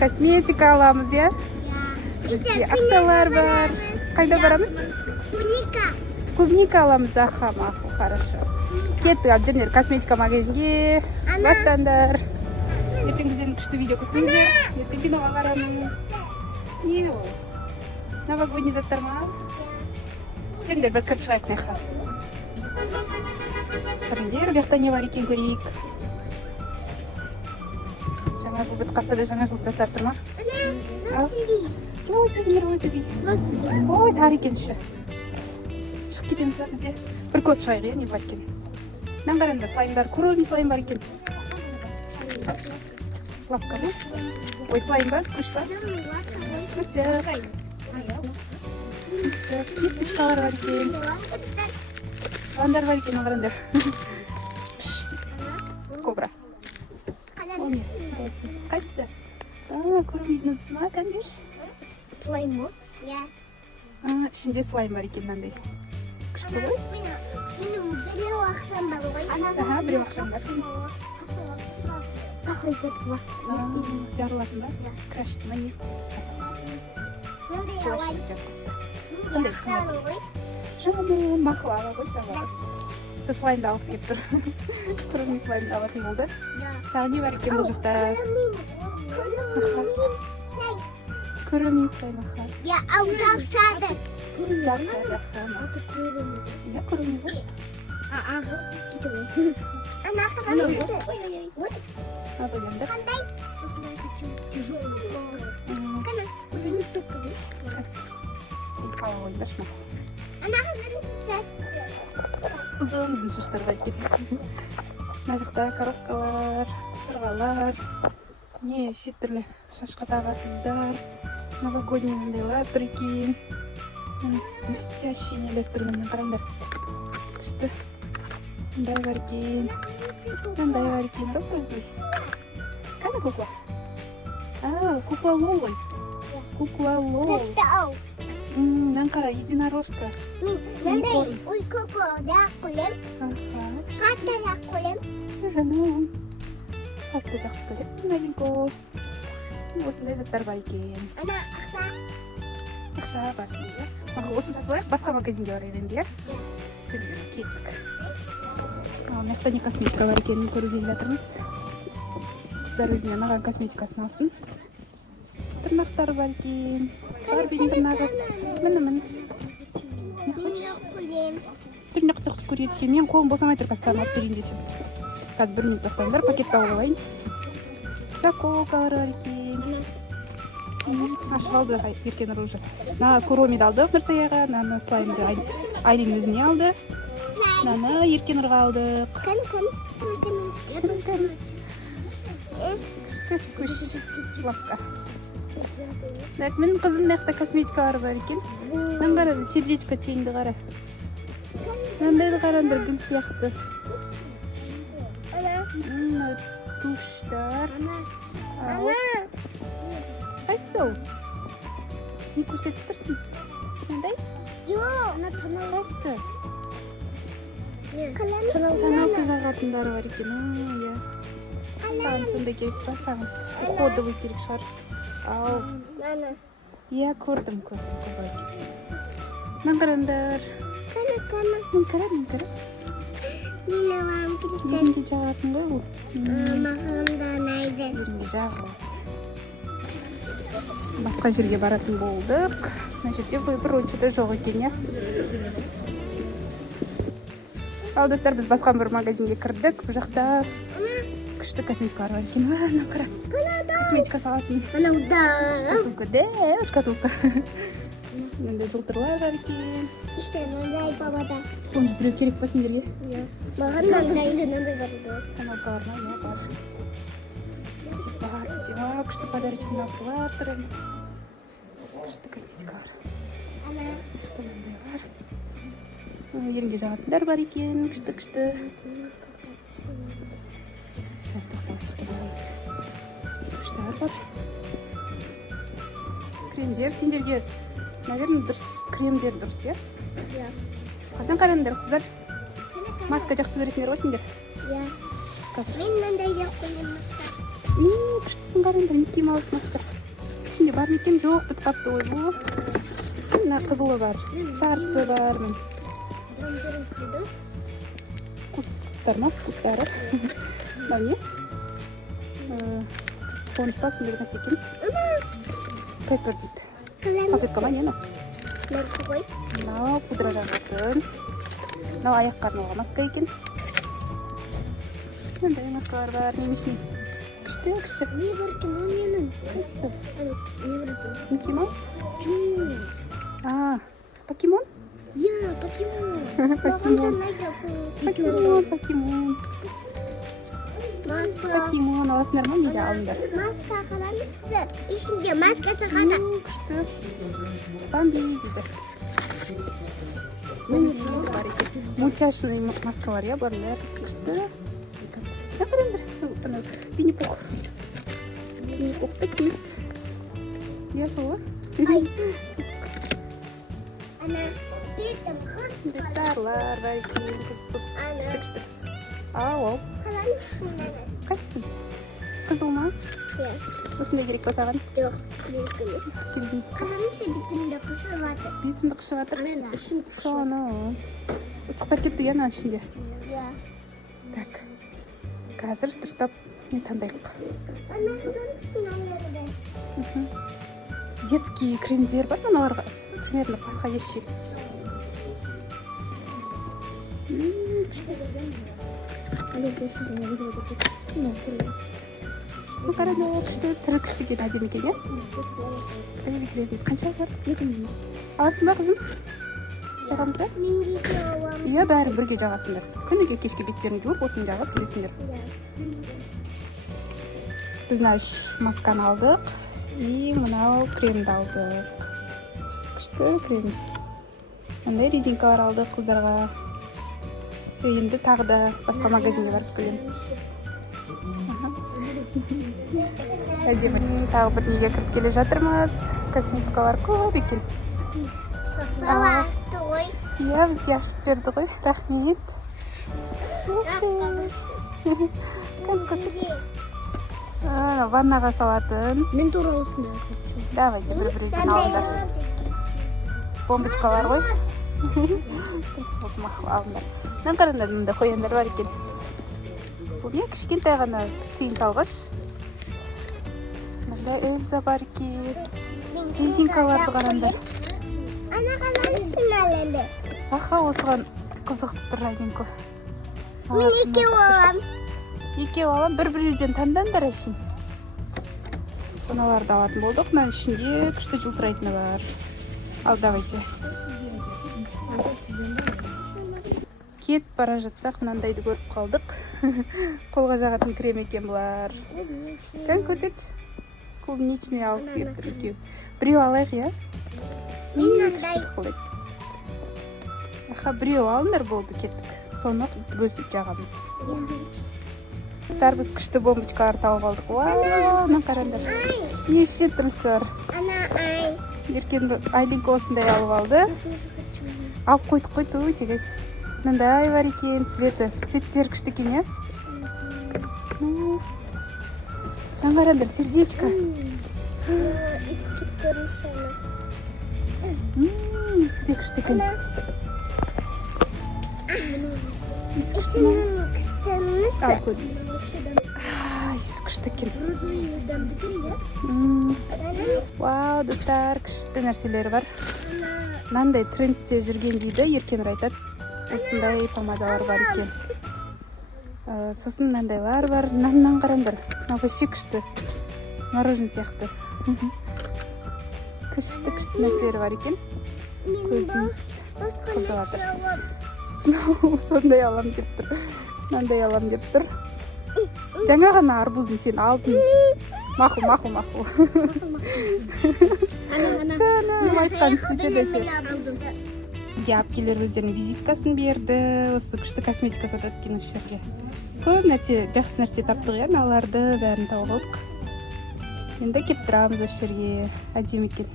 косметика аламыз, я? Bizde akşalar var. Kayda varamız? Клубника аламыз, аха, маху, хорошо. Кеттік, абдемдер, косметика магазинге. Бастандар. Ертең бізден күшті видео күтіңіздер. Ертең киноға қарамыз. Не ол? Новогодний заттар ма? Сендер бір кіріп шығайық наяққа. Біріндер, бұяқта не бар екен көрейік. Жаңа жыл бітіп қалса да жаңа жыл заттар тұр ма? Ой, сендер, ой, сендер. Ой, тар екен іші. Шығып кетеміз ба бізде? Бір көп шығайық, не бар екен? Мен қараңдар, слаймдар, коровий слайм бар екен. Лапка, да? Ой, слайм бар, скуш бар? Мысық. Мысық. Кисточкалар бар екен. Ландар бар екен, қараңдар. Кобра. Қайсысы? Коровийдің ыдысы ма, кәндерші? Слайм ма? Иә. Ішінде слайм бар екен, мынандай. Күшті ғой? Менің біреу ақшам бар ғой. Біреу ақшам бар сен. Жарылатын ба? Крашты ма не? Мынандай алай. Қандай? ғой. Жаным, мақылалы ғой сағыз. Сол слаймды алғысы келіп тұр. Құрылмай слаймды алатын болды. Тағы не бар екен бұл жақта? Көрілмей слайм аха. Я аудапсады. Жақсады аха. Я көрілмей ғой. Ана қырады. Абыляндар. Қандай? Осындай тяжелый. Қана, өзін стопқа ғой. Қала ойындар шма. Ана қырады. Ұзын шаштар бар екен. Мына жақта коробкалар, сырғалар. Не, шет түрлі шашқа тағатындар. Новогодний мындайлар тұр екен. Блестящий нелер түрленен қараңдар. Күшті. Мындай бар екен. Мындай бар екен. Розовый. Қандай кукла? Кукла Лол. Кукла Лол. Тәтті ау. Мен қара, единорожка. Мындай ой коко да қылым. Қатты да қылым. Жаным. Қатты жақсы көрем. Маленько. Осындай заттар бар екен. Ана ақша. Ақша бар сенде. Осыны сатып алайық, басқа магазинге барайық енді, иә? Жүрген, кеттік. Мына жақта не косметика бар екенін көруге жатырмыз. Қыздар өзіне анаған косметикасын алсын. Тырнақтары бар екен. Барбидің тырнағы. Мін. Тырнақ жақсы көреді екен. Мен қолым босамай тұр, қазір алып берейін десем. Қазір бір минут тоқтаңдар, пакетті алып алайын. Заколкалар бар екен. Ашып алды еркен ұры уже. Мына коромиді алдық Нұрсаяға, мына слаймды Айлин өзіне алды. Мынаны еркен ұрға алдық. Күшті лапка. Менің қызым маяқта косметикалары бар екен. Мен қарады, сердечко теңді қара. Мынандайды қарандар, гүл сияқты. Туштар. Қайсы ол? Не көрсетіп тұрсың? Мынандай? Қайсы? Каналты жағатындары бар екен. Саған сондай керек па? Саған кодовый керек шығар. Ау. Иә, көрдім қызғай. Мен қарандар. Мен қара. Мен алам келістен. Ерінге жағатын ғой ол. Мағымда найды. Ерінге жағыласың. Басқа жерге баратын болдық. Мына жерде бір ойыншыда жоқ екен, я? Ал достар, біз басқа бір магазинге кірдік. Бұл жақта күшті косметикалар бар екен. Ана қара. Косметика салатын. Шкатулка, да, шкатулка. Мындай жылтырлар бар екен. Күшті, мындай бабада. Спонж біреу керек па сендерге? Маған мындай бар. Каналкалар ма? Иә, бар. Бар, сева, күшті подарочный наборлар тұр. Күшті косметикалар. Ерінге жағатындар бар екен, күшті. Күштар бар. Кремдер сендерге, наверное, дұрыс. Кремдер дұрыс, иә? Иә. Қатын қараңдар, қыздар. Маска жақсы көресіңдер ғой сендер? Иә. Мен мындай жақсы көрем маска. күштісін қараңдар, Микки Маус маска. Ішінде бар екен, жоқ бітіп қапты ғой бұл. Мына қызылы бар, сарысы бар. Вкустар ма? Вкустары. Мынау не? Спонж па, сондай нәрсе екен. Пеппер дейді. Салфетка ма, не мынау? Мынау пудра жағатын. Мынау аяққа арналған маска екен. Мынандай маскалар бар, немешін. Күшті. Не бар екен, ол ненің? Қайсысы? Не бар екен? Микки Маус? Жоқ. Покемон? Я, покемон. Покемон. Покемон. Покемон аласыңдар ма, неге алыңдар? Маска қаламызды. Ішінде маскасы қада. Күшті. Бамби дейді. Мультяшный маскалар, я бұлар. Күшті. Қараңдар. Винни-Пух. Винни-Пухты кімет. Я солы. Ай. Ана, бетім қыз. Сарлар бар екен. Күшті. Ол. Қаламызсың ана. Қайсың? Қызыл ма? Осындай керек па саған? Жоқ, келгіміз. Келгіміз. Қаламызсы бетімді қысылады. Бетімді қышып жатыр. Ана, ішім Соны. Ысықтар кетті ана ішінде. Я. Так. Қазір дұрыстап не таңдайық. Ана, қаламызсың ана. Детский кремдер бар аналарға. Примерно подходящий. Ну, қараңдар, күшті, түрі күшті екен, әдемі екен, иә? Қанша бар? Аласың ба, қызым? Жағамыз ба? Мен де аламын. Иә, бәрі бірге жағасыңдар. Күніге кешке беттерін жуып, осыны жағып жүресіңдер. Біз мына үш масканы алдық. И мынау кремді алдық. Күшті крем. Мындай резинкалар алдық қыздарға. Енді тағы да басқа магазинге барып көреміз. Әдемі. Тағы бір неге кіріп келе жатырмыз. Косметикалар көп екен. Баласты ғой. Иә, бізге ашып берді ғой. Рахмет. Ваннаға салатын. Мен тура осындай. Давайте бір-бірден алыңдар. Бомбочкалар ғой. Дұрыс болып мақыл алыңдар. Мына қараңдар, мында қояндар бар екен. Бұл не? Кішкентай ғана тиын салғыш. Мында Эльза бар екен. Резинкаларды қараңдар. Ана қаламызсың әлі. Аха, осыған қызықты тұр әдемкі. Мен екеу алам. Екеу алам, бір-бірден таңдандар әшін. Мыналарды алатын болдық. Мынаның ішінде күшті жылтырайтыны бар. Ал, давайте. Кет бара жатсақ, мынандайды көріп қалдық. Қолға жағатын крем екен бұлар. Кән көрсет. Клубничный алғысы келіп тұр екеу. Біреу алайық, иә? Мен мынандай. Аха, біреу алыңдар болды, кеттік. Соны бөлсіп жағамыз. Біз күшті бомбочкалар тауып алдық. Вау, мына қараңдар. Неше тұрысы бар. Ана, ай. Еркен Айлинка осындай алып алды. Алып қойдық қой, той тегек. Мынандай бар екен, цветі. Цветтер күшті екен, иә? Мына қараңдар, сердечко. Искіп көрішені. Есі де күшті екен. Есі күшті ма? Ал, көрдім. Есі күшті екен. Вау, достар, күшті нәрселері бар. Мынандай трендте жүрген дейді, Еркенұр айтады. Осындай помадалар бар екен. Сосын мынандайлар бар. Мынан қараңдар. Вообще күшті. Морожен сияқты. Күшті нәрселері бар екен. Көзіміз қызып жатыр. Сондай алам деп тұр. Мынандай алам деп тұр. Жаңа ғана арбузын сен алдың. Мақұл. Жаным, айтқан сөйтеді екен. Бізге әпкелер өздерінің визиткасын берді. Осы күшті косметика сатады екен осы жерде. Көп нәрсе, жақсы нәрсе таптық, иә, мыналарды бәрін тауып алдық. Енді кеп тұрамыз осы жерге. Әдемі екен.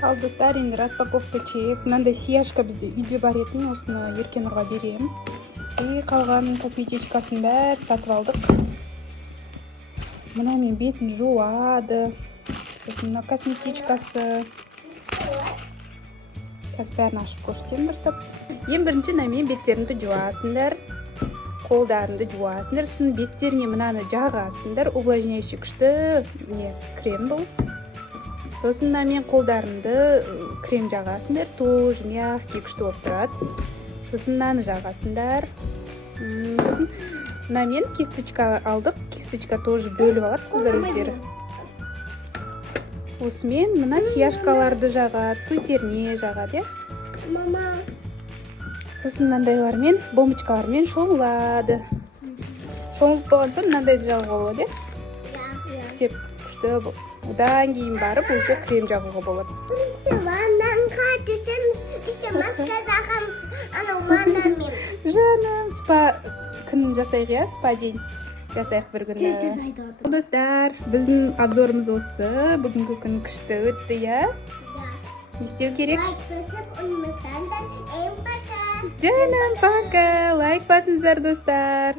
Ал достар, енді распаковка чек. Мынандай сияшка бізде үйде бар етін, осыны Еркенұрға берем. И қалған косметичкасын бәрі сатып алдық. мынамен бетін жуады. Сосын мына косметичкасы. Қазір бәрін ашып көрсетемін бастап. Ең бірінші мынамен беттеріңді жуасыңдар. Қолдарыңды жуасыңдар. Сосын беттеріне мынаны жағасыңдар. Увлажняющий күшті не крем бұл. Сосын мынамен қолдарыңды крем жағасыңдар. Тоже мягкий күшті болып тұрады. Сосын мынаны жағасыңдар. Сосын мынамен кисточка алдық. Кисточка тоже бөліп алады қыздар өздері. Осымен мына сияшкаларды жағады, көздеріне жағады, Мама. Сосын мынандайлармен, бомбочкалармен шомылады. Шомылып болған соң мынандайды жағуға болады, Сеп күшті бұл. Одан кейін барып уже крем жағуға болады. Ваннанға түсеміз, еще маска жағамыз. Анау ваннамен. Жаным, спа күн жасайық, спа день жасайық бір күні. Достар, біздің обзорымыз осы. Бүгінгі күн күшті өтті, Не істеу керек? Лайк басып, ұнымыздан да пока. Жаным, пока. Лайк басыңыздар, достар.